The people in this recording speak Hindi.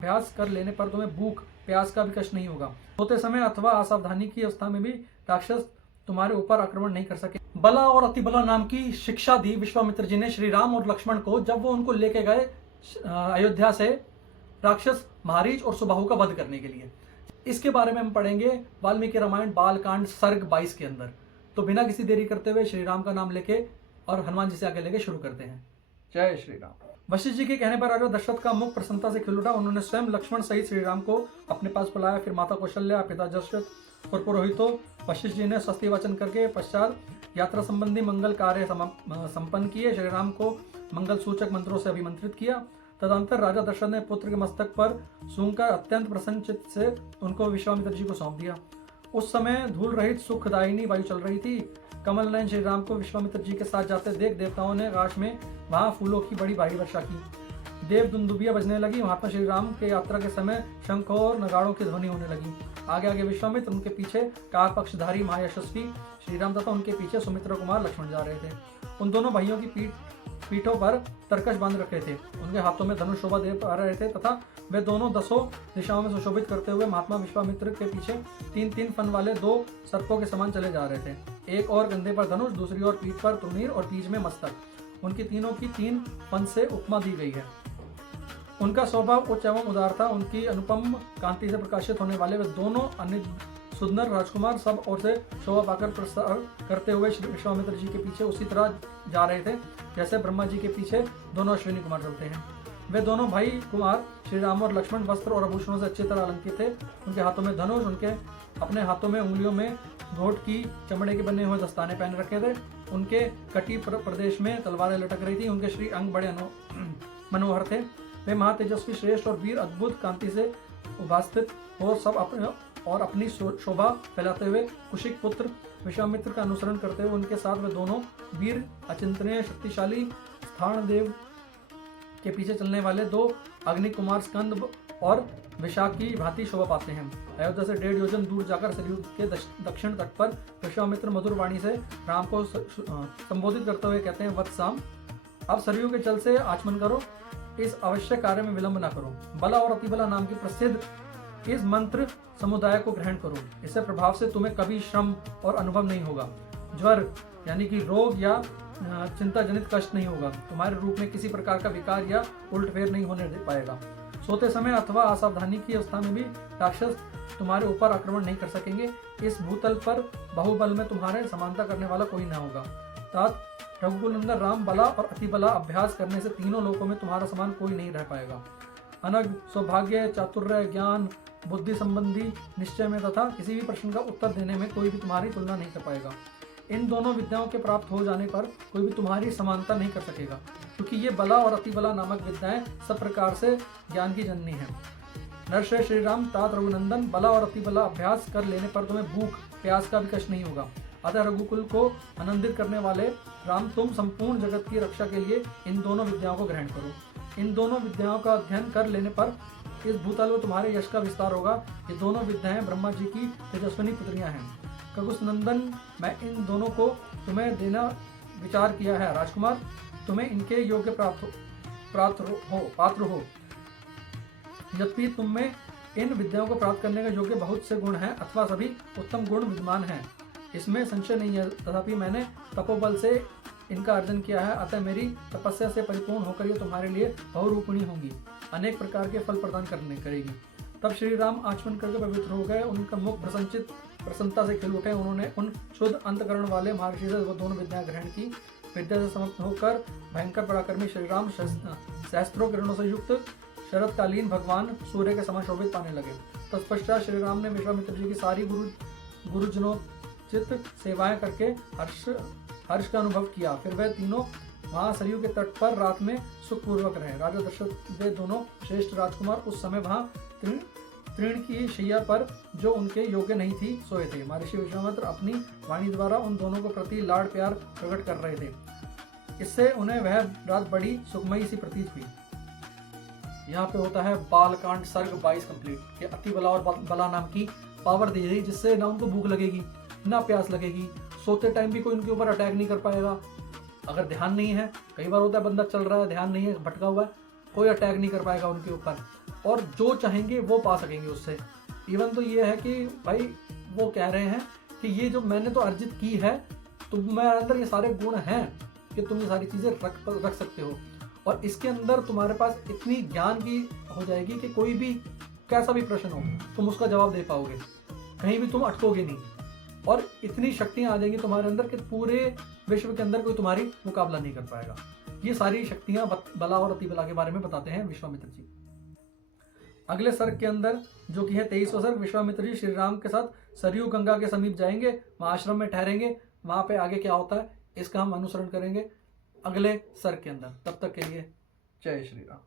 अभ्यास कर लेने पर तुम्हें भूख प्यास का भी कष्ट नहीं होगा। सोते समय अथवा असावधानी की अवस्था में भी राक्षस तुम्हारे ऊपर आक्रमण नहीं कर सके। बला और अतिबला नाम की शिक्षा दी विश्वामित्र जी ने श्री राम और लक्ष्मण को, जब वो उनको लेके गए अयोध्या से राक्षस महारीच और सुबाहु का वध करने के लिए। इसके बारे में हम पढ़ेंगे वाल्मीकि रामायण बालकांड सर्ग 22 के अंदर। तो बिना किसी देरी करते हुए श्री राम का नाम लेके और हनुमान जी से आगे लेके शुरू करते हैं। जय श्री राम। वशिष्ठ जी के कहने पर राजा दशरथ का मुख प्रसन्नता से खिल उठा। उन्होंने स्वयं लक्ष्मण सहित श्री राम को अपने पास बुलाया। फिर माता कौशल्या, पिता दशरथ और पुरोहितों वशिष्ठ जी ने स्वस्ति वचन करके पश्चात यात्रा संबंधी मंगल कार्य संपन्न किए। श्री राम को मंगल सूचक मंत्रों से अभिमंत्रित किया। तदंतर राजा दशरथ ने पुत्र के मस्तक पर सूंघकर अत्यंत प्रसन्न चित्त से उनको विश्वामित्र जी को सौंप दिया। उस समय धूल रहित सुखदायिनी वायु चल रही थी। कमल नयन श्री राम को विश्वामित्र जी के साथ जाते देख देवताओं ने आकाश में वहां फूलों की बड़ी भारी वर्षा की। देव दुंदुबियां बजने लगी। महात्मा श्री राम के यात्रा के समय शंख और नगाड़ों की ध्वनि होने लगी। आगे आगे विश्वामित्र, उनके पीछे काक पक्षधारी महायशस्वी श्री राम तथा उनके पीछे सुमित्रा कुमार लक्ष्मण जा रहे थे। उन दोनों भाइयों की पीठों पर तरकश बांध रखे थे। उनके हाथों में धनुष शोभा दे पा रहे थे तथा वे दोनों 10 दिशाओं में सुशोभित करते हुए महात्मा विश्वामित्र के पीछे 3-3 फन वाले 2 सर्पों के समान चले जा रहे थे। एक और कंधे पर धनुष, दूसरी ओर पीठ पर तुनीर और बीच में मस्तक। उनकी तीनों की 3 फन से उपमा दी गई है। उनका स्वभाव उच्च एवं उदार था। उनकी अनुपम कांति से प्रकाशित होने वाले वे दोनों अन्य सुंदर राजकुमार सब ओर से शोभा पाकर प्रसार करते हुए श्री विश्वामित्र जी के पीछे उसी तरह जा रहे थे जैसे ब्रह्मा जी के पीछे दोनों अश्विनी कुमार चलते हैं। वे दोनों भाई कुमार श्री राम और लक्ष्मण वस्त्र और आभूषणों से अच्छी तरह अलंकृत थे। उनके हाथों में धनुष, उनके अपने हाथों में उंगलियों में घोट की चमड़े के बने हुए दस्ताने पहन रखे थे। उनके कटी प्रदेश में तलवारें लटक रही थी। उनके श्री अंग बड़े मनोहर थे। वे महातेजस्वी, श्रेष्ठ और वीर अद्भुत कांति से उभास्थित और अपनी शोभा फैलाते हुए कुशिक पुत्र विश्वामित्र का अनुसरण करते हुए उनके साथ वे दोनों वीर अचिंतनीय शक्तिशाली स्थान देव के पीछे चलने वाले 2 अग्नि कुमार स्कंद और विशाख की भांति शोभा पाते हैं। अयोध्या से 1.5 योजन दूर जाकर सरयू के दक्षिण तट पर विश्वामित्र मधुर वाणी से राम को संबोधित करते हुए कहते हैं, वत्साम, अब सरयू के जल से आचमन करो। इस आवश्यक कार्य में विलंब न करो। बला और अतिबला नाम की प्रसिद्ध इस मंत्र समुदाय को ग्रहण करो। इससे प्रभाव से तुम्हें कभी श्रम और अनुभव नहीं होगा। ज्वर यानी कि रोग या चिंता जनित कष्ट नहीं होगा। तुम्हारे रूप में किसी प्रकार का विकार या उल्टफेर नहीं होने दे पाएगा। सोते समय अथवा असावधानी की अवस्था में भी राक्षस तुम्हारे ऊपर आक्रमण नहीं कर सकेंगे। इस भूतल पर बाहुबल में तुम्हारे समानता करने वाला कोई न होगा। तात रघुकुलनंदन राम, बला और अतिबला अभ्यास करने से तीनों लोकों में तुम्हारा समान कोई नहीं रह पाएगा। अनग, सौभाग्य, चातुर्य, ज्ञान, बुद्धि संबंधी निश्चय में तथा किसी भी प्रश्न का उत्तर देने में कोई भी तुम्हारी तुलना नहीं कर पाएगा। इन दोनों विद्याओं के प्राप्त हो जाने पर कोई भी तुम्हारी समानता नहीं कर सकेगा, क्योंकि ये बला और अतिबला नामक विद्याएं सब प्रकार से ज्ञान की जननी है। नरश्रेष्ठ श्री राम, तात रघुनंदन, बला और अतिबला अभ्यास कर लेने पर तुम्हें भूख प्यास का भी कष्ट नहीं होगा। अतः रघुकुल को आनंदित करने वाले राम, तुम संपूर्ण जगत की रक्षा के लिए इन दोनों विद्याओं को ग्रहण करो। इन दोनों विद्याओं का अध्ययन कर लेने पर इस भूतल में तुम्हारे यश का विस्तार होगा। ये दोनों विद्याएं ब्रह्मा जी की तेजस्विनी पुत्रियां हैं। खगुस नंदन, मैं इन दोनों को तुम्हें देना विचार किया है। राजकुमार, तुम्हें इनके योग्य पात्र हो। यद्यपि तुम में इन विद्याओं को प्राप्त करने के योग्य बहुत से गुण हैं अथवा सभी उत्तम गुण विद्यमान हैं, इसमें संशय नहीं है। तथापि मैंने तपोबल से इनका अर्जन किया है। अतः मेरी तपस्या से परिपूर्ण होकर ये तुम्हारे लिए बहुरूपिणी होंगी, अनेक प्रकार के फल प्रदान करेगी। तब श्री राम आचमन करके पवित्र हो गए। उनका मुख प्रसन्नता से खिल उठे। उन्होंने उन शुद्ध अंतकरण वाले महर्षि से वो दोनों विद्याएं ग्रहण की। विद्या से समाप्त होकर भयंकर पराक्रमी श्री राम सहस्त्रों किरणों से युक्त शरतकालीन भगवान सूर्य के समान शोभित पाने लगे। तत्पश्चात श्री राम ने विश्वामित्र जी की सारी गुरुजनोचित सेवाएं करके हर्ष का अनुभव किया। फिर वह तीनों वहां सरयू के तट पर रात में सुखपूर्वक रहे। राजा दशरथ वे दोनों श्रेष्ठ राजकुमार उस समय वहां तृण की शैया पर, जो उनके योग्य नहीं थी, सोए थे। महर्षि विश्वामित्र अपनी वाणी द्वारा उन दोनों को प्रति लाड़ प्यार प्रकट कर रहे थे। इससे उन्हें वह रात बड़ी सुखमयी सी प्रतीत हुई। यहाँ पे होता है बालकांड सर्ग 22 कंप्लीट। कि अतिबला और बला नाम की पावर दी गई, जिससे ना उनको भूख लगेगी ना प्यास लगेगी। सोते टाइम भी कोई उनके ऊपर अटैक नहीं कर पाएगा। अगर ध्यान नहीं है, कई बार होता है बंदा चल रहा है, ध्यान नहीं है, भटका हुआ है, कोई अटैक नहीं कर पाएगा उनके ऊपर। और जो चाहेंगे वो पा सकेंगे उससे। इवन तो ये है कि भाई वो कह रहे हैं कि ये जो मैंने तो अर्जित की है, तुम्हारे अंदर ये सारे गुण हैं कि तुम ये सारी चीज़ें रख सकते हो, और इसके अंदर तुम्हारे पास इतनी ज्ञान की हो जाएगी कि कोई भी कैसा भी प्रश्न हो तुम उसका जवाब दे पाओगे, कहीं भी तुम अटकोगे नहीं, और इतनी शक्तियां आ जाएंगी तुम्हारे अंदर कि पूरे विश्व के अंदर कोई तुम्हारी मुकाबला नहीं कर पाएगा। ये सारी शक्तियां बला और अतिबला के बारे में बताते हैं विश्वामित्र जी। अगले सर्ग के अंदर जो कि है 23वां सर्ग, विश्वामित्र जी श्री राम के साथ सरयू गंगा के समीप जाएंगे, वहां आश्रम में ठहरेंगे, वहां पे आगे क्या होता है इसका हम अनुसरण करेंगे अगले सर्ग के अंदर। तब तक के लिए जय श्री राम।